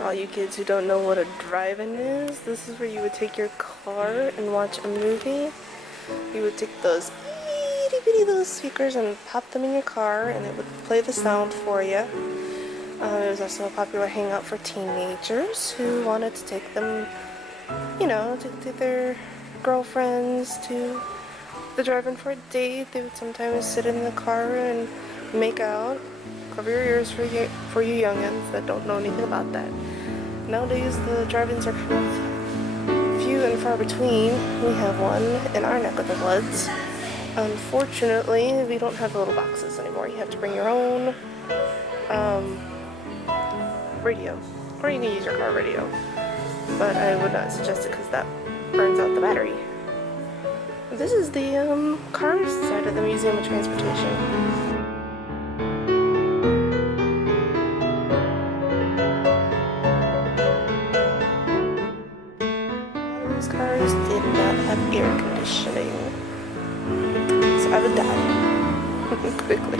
All you kids who don't know what a drive-in is, this is where you would take your car and watch a movie. You would take those itty bitty little speakers and pop them in your car, and it would play the sound for you. It was also a popular hangout for teenagers who wanted to take them, you know, to take their girlfriends to the drive-in for a date. They would sometimes sit in the car and make out. Cover your ears for you youngins that don't know anything about that. Nowadays, the drive-ins are kind of few and far between. We have one in our neck of the woods. Unfortunately, we don't have the little boxes anymore. You have to bring your own radio, or you can use your car radio. But I would not suggest it because that burns out the battery. This is the car side of the Museum of Transportation. Those cars did not have air conditioning, so I would die quickly.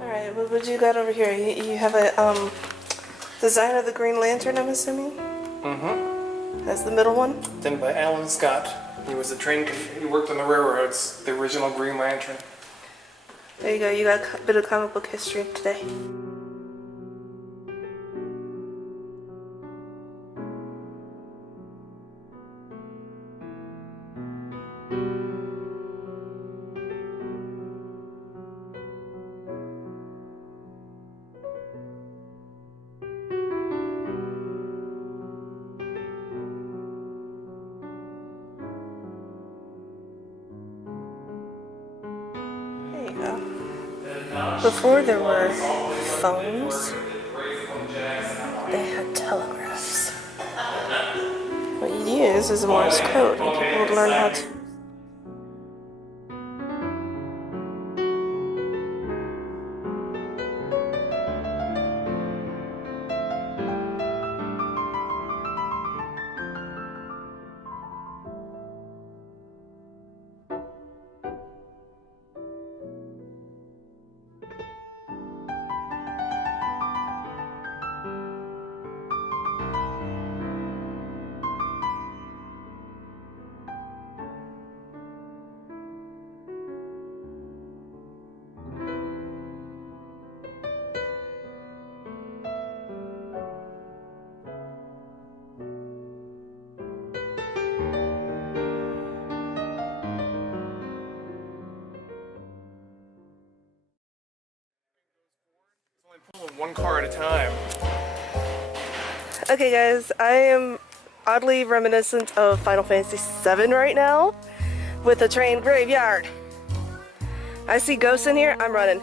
Alright, what you got over here? You have a design of the Green Lantern, I'm assuming? Mm-hmm. That's the middle one? Done by Alan Scott. He was he worked on the railroads, the original Green Lantern. There you go, you got a bit of comic book history today. Before there were phones, they had telegraphs. What you'd use is a Morse code, and people would learn how to. one car at a time. Okay guys, I am oddly reminiscent of Final Fantasy VII right now with the train graveyard. I see ghosts in here, I'm running.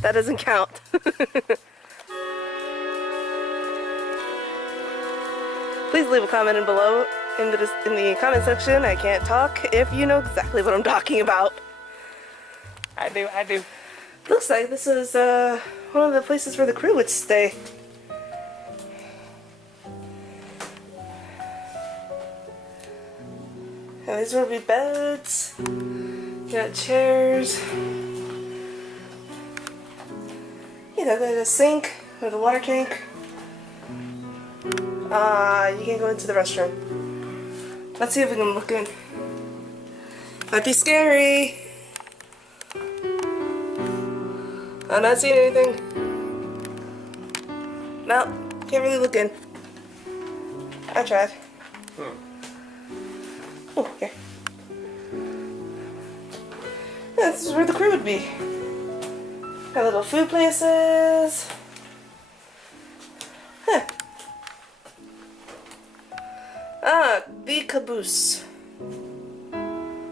That doesn't count. Please leave a comment in below in the comment section. I can't talk if you know exactly what I'm talking about. I do. Looks like this is one of the places where the crew would stay. And these would be beds. You got chairs. You got a sink with a water tank. You can't go into the restroom. Let's see if we can look in. Might be scary. I'm not seeing anything. No, can't really look in. I tried. Oh, here. Yeah, this is where the crew would be. Got little food places. Huh. Ah, the caboose.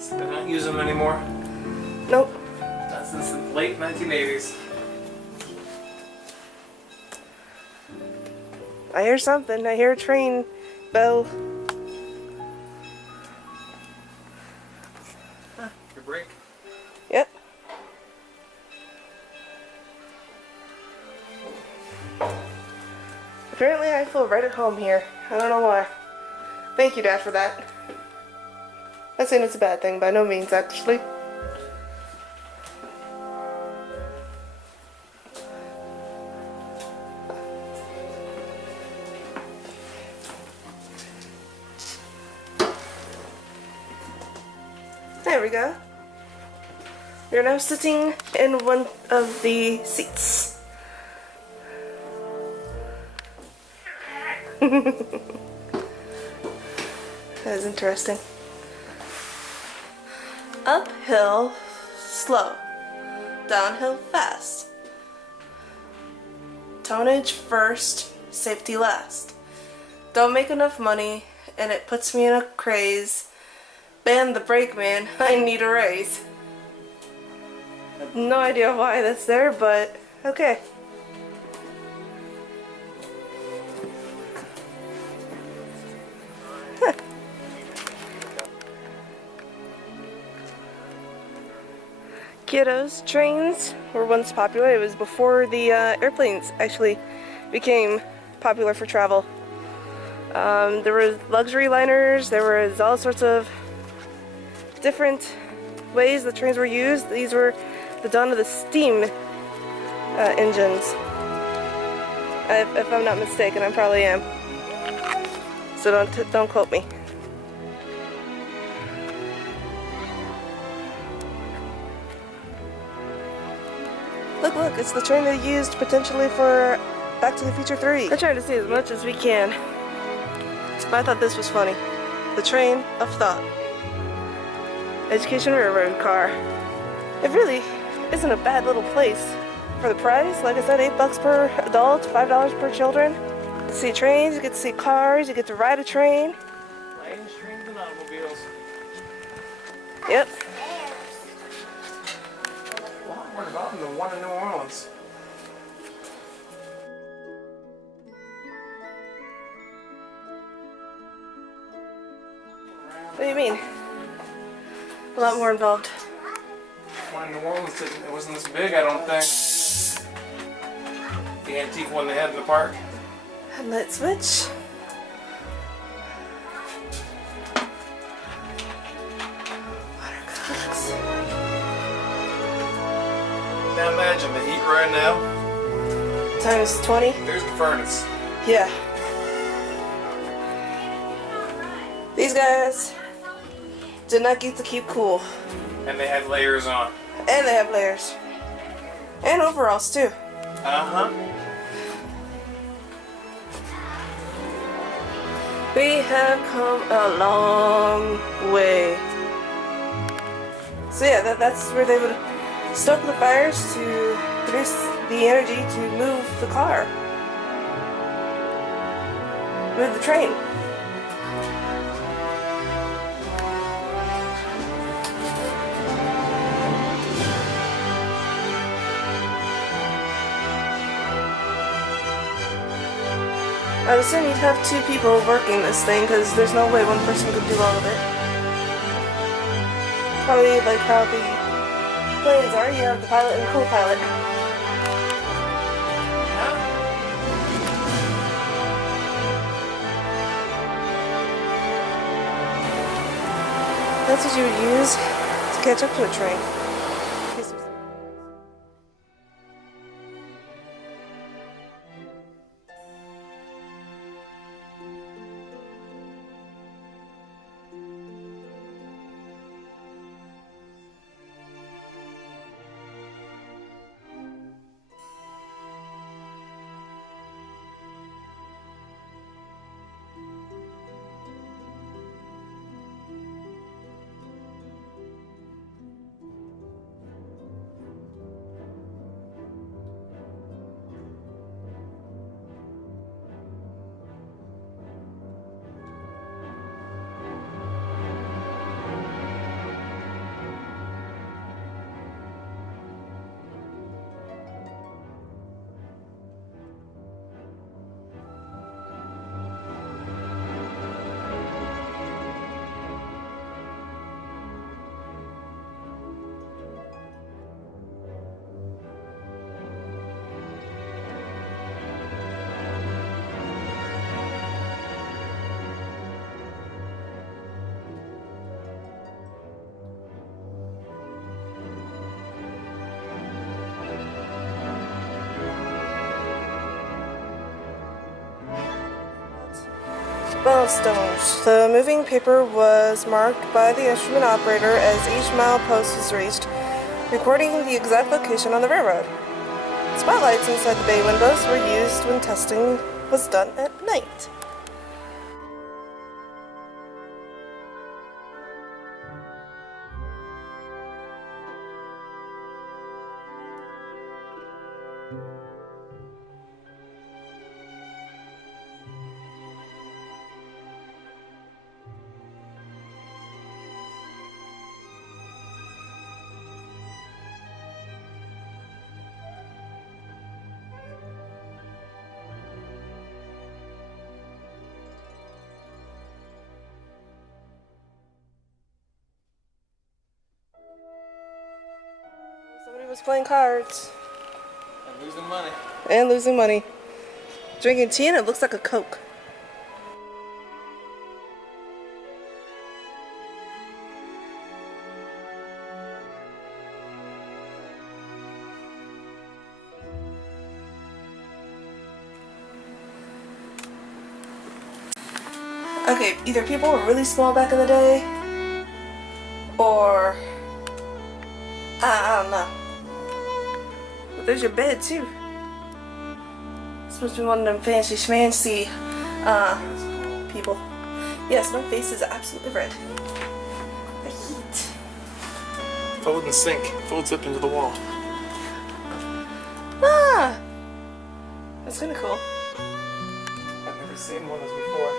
So they don't use them anymore? Nope. Not since the late 1980s. I hear something. I hear a train bell. Huh, your break. Yep. Apparently I feel right at home here. I don't know why. Thank you, Dad, for that. Not saying it's a bad thing, by no means, actually. There we go. We're now sitting in one of the seats. That is interesting. Uphill, slow. Downhill, fast. Tonnage first, safety last. Don't make enough money, and it puts me in a craze. Ban the brakeman, I need a raise. I have no idea why that's there, but okay. Huh. Kiddos trains were once popular. It was before the airplanes actually became popular for travel. There were luxury liners, there was all sorts of different ways the trains were used. These were the dawn of the steam engines. If I'm not mistaken, I probably am. So don't quote me. Look, it's the train they used potentially for Back to the Future 3. I'm trying to see as much as we can. But I thought this was funny. The train of thought. Education railroad car. It really isn't a bad little place for the price. Like I said, $8 per adult, $5 per children. You get to see trains, you get to see cars, you get to ride a train. Planes, trains, and automobiles. Yep. A lot more about them than one in New Orleans. What do you mean? A lot more involved. One in New Orleans, it wasn't this big, I don't think. The antique one they had in the park. Headlight switch. Water cocks. Now imagine the heat right now. Times 20. There's the furnace. Yeah. These guys did not get to keep cool. And they had layers on. And they have layers. And overalls too. Uh-huh. We have come a long way. So yeah, that's where they would stoke the fires to produce the energy to move the car. Move the train. I would assume you'd have 2 people working this thing because there's no way one person could do all of it. Probably like how the planes are, you have the pilot and co-pilot. That's what you would use to catch up to a train. Milestones. The moving paper was marked by the instrument operator as each milepost was reached, recording the exact location on the railroad. Spotlights inside the bay windows were used when testing was done at night. Somebody was playing cards. And losing money. And losing money. Drinking tea and it looks like a Coke. Okay, either people were really small back in the day, or I don't know. But there's your bed too. This must be one of them fancy schmancy people. Yes, no face is absolutely red. The heat. Fold and sink. Folds up into the wall. Ah! That's kinda cool. I've never seen one of those before.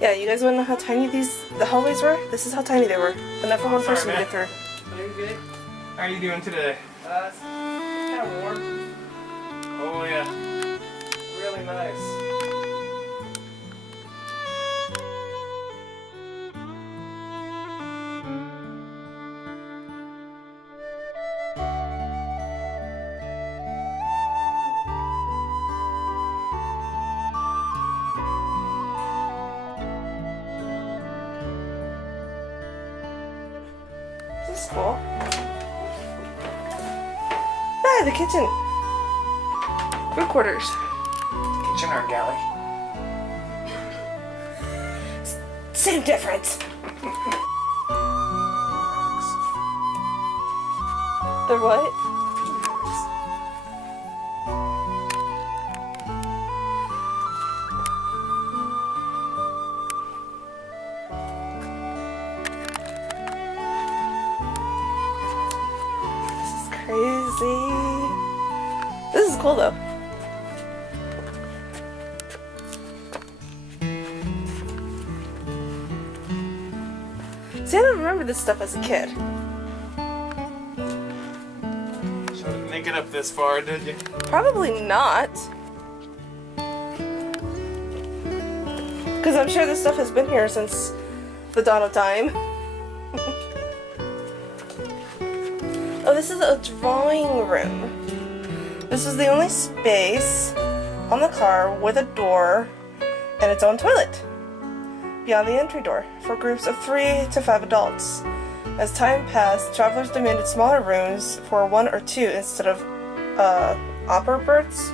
Yeah, you guys wanna know how tiny the hallways were? This is how tiny they were. Enough for one person to get through. Are you good? How are you doing today? It's kind of warm. Oh yeah. Really nice. This is cool. Ah, the kitchen. Food quarters. Kitchen or galley? Same difference. They're what? cool though. See, I don't remember this stuff as a kid. So didn't make it up this far, did you? Probably not. Because I'm sure this stuff has been here since the dawn of time. Oh, this is a drawing room. This is the only space on the car with a door and its own toilet beyond the entry door for groups of 3 to 5 adults. As time passed, travelers demanded smaller rooms for 1 or 2 instead of upper berths.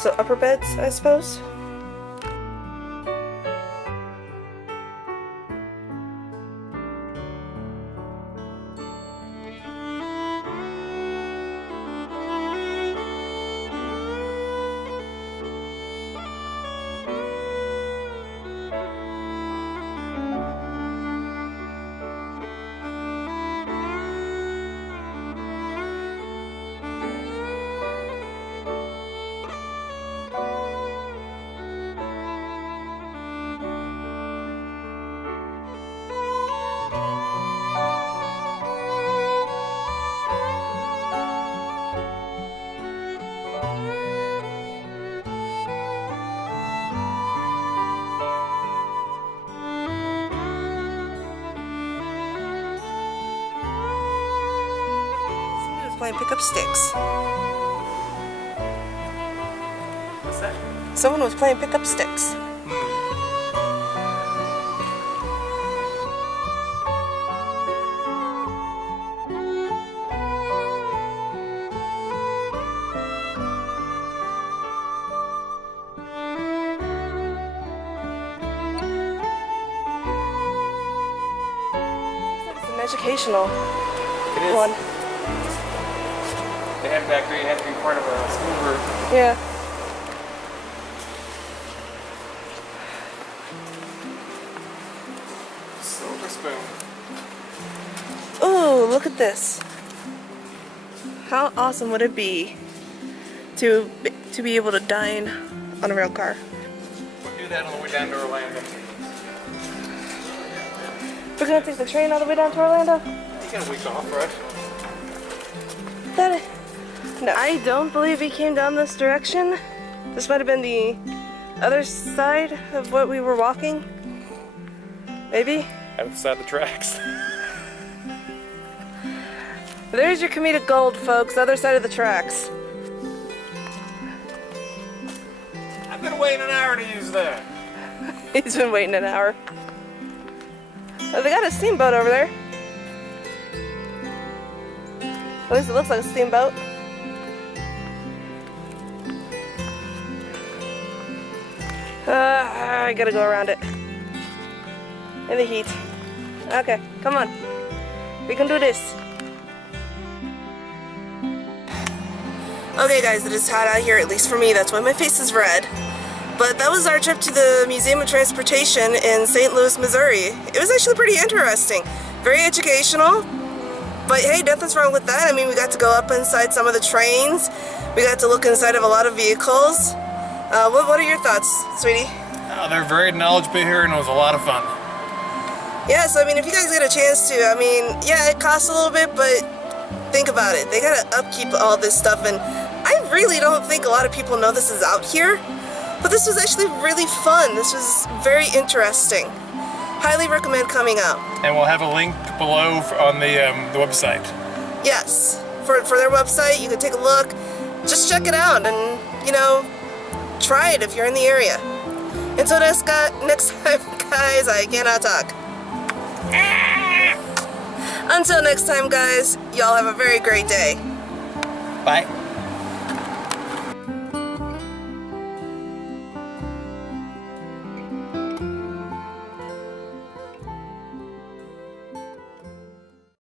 So upper beds, I suppose. Playing pick up sticks. What's that? Someone was playing pick up sticks. It's an educational It is. one. They had back there, you had to be part of a school group. Yeah. Silver spoon. Ooh, look at this. How awesome would it be to be able to dine on a rail car? We'll do that on the way down to Orlando. We're gonna take the train all the way down to Orlando? You got a week off, right? No. I don't believe he came down this direction. This might have been the other side of what we were walking. Maybe? Other side of the tracks. There's your comedic gold, folks. Other side of the tracks. I've been waiting an hour to use that. He's been waiting an hour. Oh, they got a steamboat over there. At least it looks like a steamboat. I gotta go around it. In the heat. Okay, come on. We can do this. Okay guys, it is hot out here, at least for me. That's why my face is red. But that was our trip to the Museum of Transportation in St. Louis, Missouri. It was actually pretty interesting. Very educational. But hey, nothing's wrong with that. I mean, we got to go up inside some of the trains. We got to look inside of a lot of vehicles. What are your thoughts, sweetie? They're very knowledgeable here and it was a lot of fun. Yeah, so I mean, if you guys get a chance to, I mean, yeah, it costs a little bit, but think about it. They gotta upkeep all this stuff, and I really don't think a lot of people know this is out here. But this was actually really fun. This was very interesting. Highly recommend coming out. And we'll have a link below on the website. Yes, for their website, you can take a look. Just check it out and, you know, try it if you're in the area. Until next time, guys, I cannot talk. Until next time, guys, y'all have a very great day. Bye.